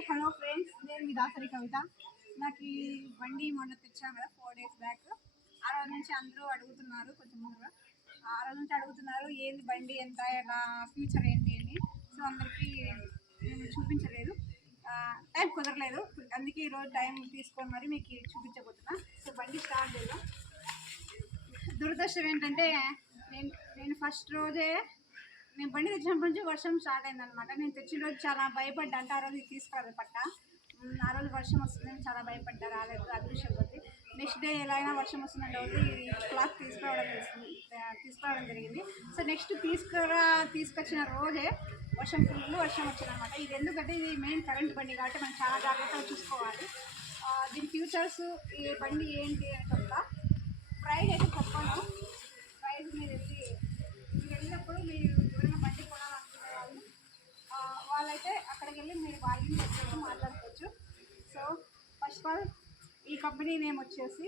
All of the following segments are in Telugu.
హాయ్ హలో ఫ్రెండ్స్, నేను మీ దాసరి కవిత. నాకు ఈ బండి మొన్న తెచ్చాను కదా 4 days బ్యాక్. ఆ రోజు నుంచి అందరూ అడుగుతున్నారు, కొంచెం ముందుగా ఆ రోజు నుంచి అడుగుతున్నారు ఏంది బండి, ఎంత ఎలా ఫ్యూచర్ ఏంటి అని. సో అందరికీ నేను చూపించలేదు, టైం కుదరలేదు. అందుకే ఈరోజు టైం తీసుకొని మరి మీకు చూపించబోతున్నా. సో బండి స్టార్ట్ చేద్దాం. దురదృష్టం ఏంటంటే నేను ఫస్ట్ రోజే నేను బండి తెచ్చినప్పటి నుంచి వర్షం స్టార్ట్ అయిందనమాట. నేను తెచ్చిన రోజు చాలా భయపడ్డా, అంటే ఆ రోజు తీసుకురాదు పట్ట. ఆ రోజు వర్షం వస్తుందని చాలా భయపడ్డా, రాలేదు. అదృష్టం కొద్ది నెక్స్ట్ డే ఎలా అయినా వర్షం వస్తుందని డౌట్ ఈ క్లాత్ తీసుకురావడం జరిగింది. సో నెక్స్ట్ తీసుకొచ్చిన రోజే ఫుల్ వర్షం వచ్చిందనమాట. ఇది ఎందుకంటే ఇది మెయిన్ కరెంట్ బండి కాబట్టి మనం చాలా జాగ్రత్తగా చూసుకోవాలి. దీని ఫ్యూచర్స్, ఈ బండి ఏంటి అని చెప్తా. ప్రైస్ అయితే చెప్పాను. ప్రైస్ మీరు వెళ్ళినప్పుడు మీరు ఎవరైనా బండి కొనాలనుకునే వాళ్ళైతే అక్కడికి వెళ్ళి మీరు బార్గెన్ చేసుకొని మాట్లాడుకోవచ్చు. సో ఫస్ట్ ఆఫ్ ఆల్ ఈ కంపెనీ నేమ్ వచ్చేసి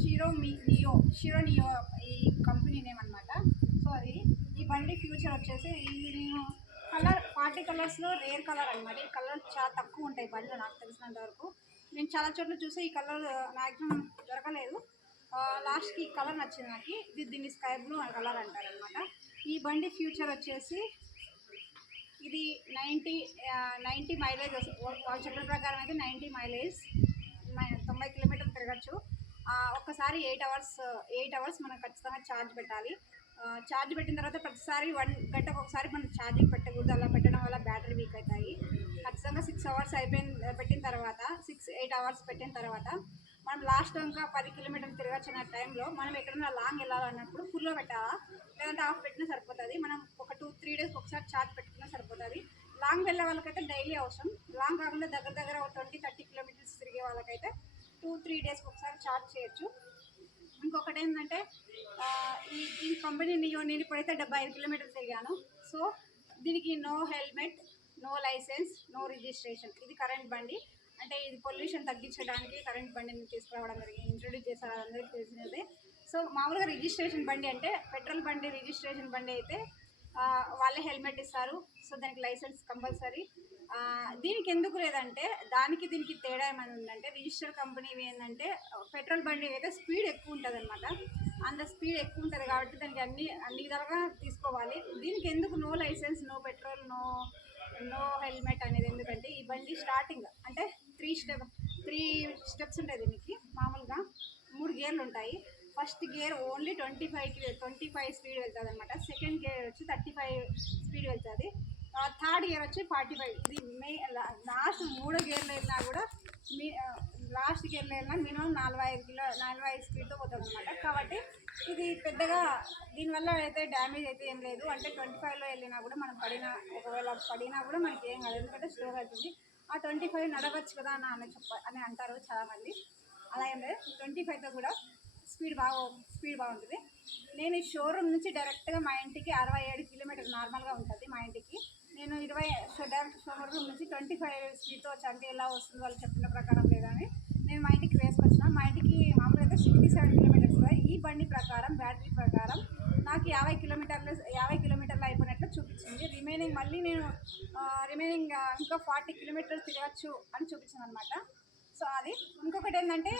షిరో నియో ఈ కంపెనీ నేమ్ అనమాట. సో అది ఈ బండి ఫ్యూచర్ వచ్చేసి ఇది నేను కలర్ 40 కలర్స్లో రేర్ కలర్ అనమాట. ఈ కలర్ చాలా తక్కువ ఉంటాయి బండిలో నాకు తెలిసినంత వరకు. నేను చాలా చోట్ల చూసి ఈ కలర్ మ్యాక్సిమం దొరకలేదు. లాస్ట్కి ఈ కలర్ నచ్చింది నాకు. దీన్ని స్కై బ్లూ కలర్ అంటారు అనమాట. ఈ బండి ఫ్యూచర్ వచ్చేసి ఇది 90 మైలేజ్ వస్తుంది. వాళ్ళ చెప్పిన ప్రకారం అయితే 90 మైలేజ్, 90 కిలోమీటర్లు తిరగచ్చు. ఒక్కసారి 8 అవర్స్ మనం ఖచ్చితంగా ఛార్జ్ పెట్టాలి. ఛార్జ్ పెట్టిన తర్వాత ప్రతిసారి 1 గంటకు ఒకసారి మనం ఛార్జింగ్ పెట్టకూడదు. అలా పెట్టడం వల్ల బ్యాటరీ వీక్ అవుతాయి. ఖచ్చితంగా 6 అవర్స్ పెట్టిన తర్వాత 8 అవర్స్ పెట్టిన తర్వాత మనం లాస్ట్ ఇంకా 10 కిలోమీటర్లు తిరగచ్చిన టైంలో మనం ఎక్కడైనా లాంగ్ వెళ్ళాలన్నప్పుడు ఫుల్లో పెట్టాలా, లేదంటే ఆఫ్ పెట్టినా సరిపోతుంది. మనం ఒక 2-3 డేస్కి ఒకసారి ఛార్జ్ పెట్టుకున్నా సరిపోతుంది. లాంగ్ వెళ్ళే వాళ్ళకైతే డైలీ అవసరం. లాంగ్ కాకుండా దగ్గర 20-30 కిలోమీటర్స్ తిరిగే వాళ్ళకైతే 2-3 డేస్కి ఒకసారి ఛార్జ్ చేయొచ్చు. ఇంకొకటి ఏంటంటే ఈ కంపెనీ నేను ఇప్పుడైతే 75 కిలోమీటర్లు తిరిగాను. సో దీనికి no helmet, no licence, no registration. ఇది కరెంట్ బండి, అంటే ఇది పొల్యూషన్ తగ్గించడానికి కరెంట్ బండిని తీసుకురావడం జరిగింది, ఇంట్రొడ్యూస్ చేశారు. అందరికీ తెలిసినదే. సో మామూలుగా రిజిస్ట్రేషన్ బండి అంటే పెట్రోల్ బండి రిజిస్ట్రేషన్ బండి అయితే వాళ్ళే హెల్మెట్ ఇస్తారు. సో దానికి లైసెన్స్ కంపల్సరీ. దీనికి ఎందుకు లేదంటే దీనికి తేడా ఏమైనా ఉందంటే, రిజిస్టర్ కంపెనీ ఏంటంటే పెట్రోల్ బండి అయితే స్పీడ్ ఎక్కువ ఉంటుంది అనమాట. అంత స్పీడ్ ఎక్కువ ఉంటుంది కాబట్టి దానికి అన్ని విధాలుగా తీసుకోవాలి. దీనికి ఎందుకు no licence, no petrol, no helmet అనేది ఎందుకంటే ఈ బండి స్టార్టింగ్ అంటే 3 స్టెప్స్ ఉంటాయి. దీనికి మామూలుగా 3 గేర్లు ఉంటాయి. ఫస్ట్ గేర్ ఓన్లీ 25 స్పీడ్ వెళ్తుంది అనమాట. సెకండ్ గేర్ వచ్చి 35 స్పీడ్ వెళ్తుంది. థర్డ్ గేర్ వచ్చి 45. ఇది లాస్ట్ 3 గేర్లు వెళ్ళినా కూడా లాస్ట్ గేర్లో వెళ్ళినా మినిమం 45 స్పీడ్తో పోతుంది అనమాట. కాబట్టి ఇది పెద్దగా దీనివల్ల అయితే డ్యామేజ్ అయితే ఏం లేదు. అంటే 25లో వెళ్ళినా కూడా మనం ఒకవేళ పడినా కూడా మనకి ఏం కాదు, ఎందుకంటే స్లోగా అవుతుంది. ఆ 25 నడవచ్చు కదా అని అంటారు చాలామంది. అలా ఏం లేదు, 25తో కూడా స్పీడ్ బాగుంటుంది. నేను ఈ షోరూమ్ నుంచి డైరెక్ట్గా మా ఇంటికి 67 కిలోమీటర్లు నార్మల్గా ఉంటుంది మా ఇంటికి. నేను డైరెక్ట్ షోరూమ్ నుంచి 25 స్పీడ్తో వచ్చి, అంటే ఎలా వస్తుంది వాళ్ళు చెప్పిన ప్రకారం లేదని నేను మా ఇంటికి వేసుకొచ్చిన. మా ఇంటికి మామూలుగా అయితే 67 కిలోమీటర్స్. ఈ బండి ప్రకారం, బ్యాటరీ ప్రకారం నాకు 50 కిలోమీటర్లు అయిపోయినట్లు చూపించింది. మళ్ళీ నేను ఇంకా 40 కిలోమీటర్లు తిరగచ్చు అని చూపించింది అనమాట. సో అది ఇంకొకటి ఏంటంటే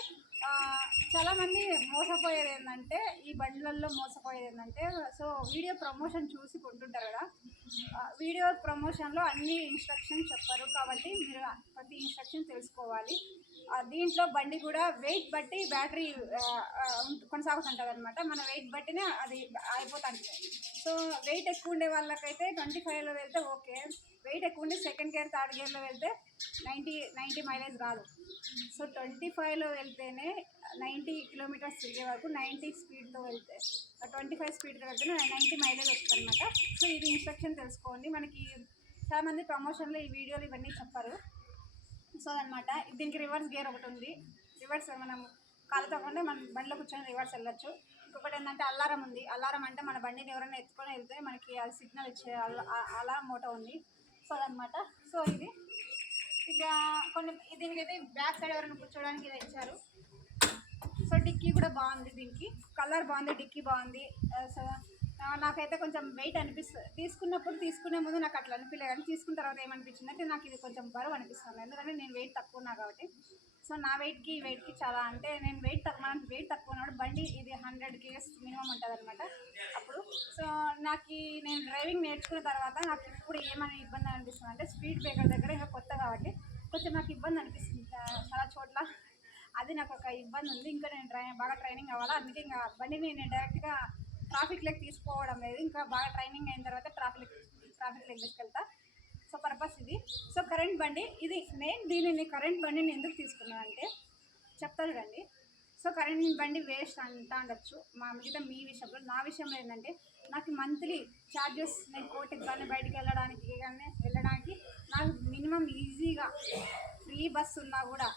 చాలామంది ఈ బండ్లలో మోసపోయేది ఏంటంటే, సో వీడియో ప్రమోషన్ చూసి కొంటుంటారు కదా. వీడియో ప్రమోషన్లో అన్ని ఇన్స్ట్రక్షన్ చెప్పారు కాబట్టి మీరు ప్రతి ఇన్స్ట్రక్షన్ తెలుసుకోవాలి. దీంట్లో బండి కూడా వెయిట్ బట్టి బ్యాటరీ కొనసాగుతుంటుంది అనమాట. మన వెయిట్ బట్టినే అది అయిపోతుంది. సో వెయిట్ ఎక్కువ ఉండే వాళ్ళకైతే 25లో వెళ్తే ఓకే. వెయిట్ ఎక్కువ ఉండి సెకండ్ గేర్, థర్డ్ గేర్లో వెళ్తే 90 మైలేజ్ రాదు. సో 25లో వెళ్తేనే 90 కిలోమీటర్స్ తిరిగే వరకు 90 స్పీడ్తో వెళ్తే 25 స్పీడ్తో వెళ్తేనే 90 మైలేజ్ వస్తుంది అనమాట. సో ఇది ఇన్స్ట్రక్షన్ తెలుసుకోండి. మనకి చాలామంది ప్రమోషన్లో ఈ వీడియోలు ఇవన్నీ చెప్పారు. సో అనమాట. దీనికి రివర్స్ గేర్ ఒకటి ఉంది. రివర్స్ మనం కాలు తగ్గకుండా మన బండిలో కూర్చొని రివర్స్ వెళ్ళొచ్చు. ఇంకొకటి ఏంటంటే అల్లారం ఉంది. అల్లారం అంటే మన బండిని ఎవరైనా ఎత్తుకొని వెళ్తే మనకి అది సిగ్నల్ ఇచ్చే అలారం మోటో ఉంది. సో అదనమాట. సో ఇది ఇక దీనికైతే బ్యాక్ సైడ్ ఎవరైనా కూర్చోడానికి ఇలా ఇచ్చారు. సో డిక్కీ కూడా బాగుంది. దీనికి కలర్ బాగుంది, డిక్కీ బాగుంది. సో నాకైతే కొంచెం వెయిట్ అనిపిస్తుంది. తీసుకునే ముందు నాకు అట్లా అనిపించలేదు, కానీ తీసుకున్న తర్వాత ఏమనిపించింది అంటే నాకు ఇది కొంచెం బరువు అనిపిస్తుంది. ఎందుకంటే నేను వెయిట్ తక్కువ ఉన్నా కాబట్టి. సో నా వెయిట్కి ఈ వెయిట్కి చాలా అంటే నేను మనం వెయిట్ తక్కువ ఉన్నప్పుడు బండి ఇది 100 కేజెస్ మినిమం ఉంటుంది అనమాట అప్పుడు. సో నేను డ్రైవింగ్ నేర్చుకున్న తర్వాత నాకు ఇప్పుడు ఏమైనా ఇబ్బంది అనిపిస్తుంది అంటే స్పీడ్ బ్రేకర్ దగ్గర ఇంకా కొత్త కాబట్టి కొంచెం నాకు ఇబ్బంది అనిపిస్తుంది చాలా చోట్ల. అది నాకు ఒక ఇబ్బంది ఉంది. ఇంకా నేను బాగా ట్రైనింగ్ అవ్వాలి. అందుకే ఇంకా బండిని నేను డైరెక్ట్గా ట్రాఫిక్లోకి తీసుకోవడం లేదు. ఇంకా బాగా ట్రైనింగ్ అయిన తర్వాత ట్రాఫిక్లోకి తీసుకెళ్తా. సో పర్పస్ ఇది. సో కరెంట్ బండి ఇది. నేను కరెంట్ బండిని ఎందుకు తీసుకున్నాను అంటే చెప్తాను రండి. సో కరెంట్ బండి వేస్ట్ ఉండొచ్చు మిగతా మీ విషయంలో. నా విషయంలో ఏంటంటే నాకు మంత్లీ ఛార్జెస్ నేను కోర్టుకి కానీ బయటికి వెళ్ళడానికి నాకు మినిమం ఈజీగా ఫ్రీ బస్ ఉన్నా కూడా,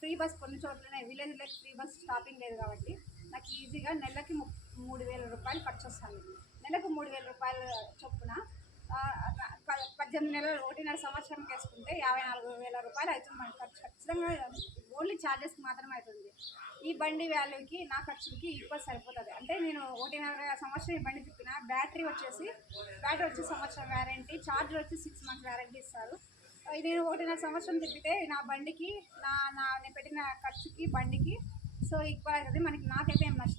ఫ్రీ బస్ కొన్ని చోట్లనే విలేజ్లోకి ఫ్రీ బస్ స్టాపింగ్ లేదు కాబట్టి నాకు ఈజీగా నెలకి 3,000 రూపాయలు ఖర్చు వస్తుంది. నెలకు 3,000 రూపాయలు చొప్పున 18 నెలలు 1.5 సంవత్సరంకి వేసుకుంటే 54,000 రూపాయలు అవుతుంది మనకి ఖర్చు. ఖచ్చితంగా ఓన్లీ ఛార్జెస్కి మాత్రమే అవుతుంది. ఈ బండి వాల్యూకి నా ఖర్చులకి ఈక్వల్ సరిపోతుంది. అంటే నేను 1.5 సంవత్సరం ఈ బండి తిప్పిన. బ్యాటరీ వచ్చి సంవత్సరం వ్యారంటీ, ఛార్జర్ వచ్చి 6 మంత్స్ వ్యారంటీ ఇస్తారు. నేను 1.5 సంవత్సరం తిప్పితే నా బండికి నేను పెట్టిన ఖర్చుకి బండికి సో ఈక్వల్ అవుతుంది. నాకైతే ఏం నష్టం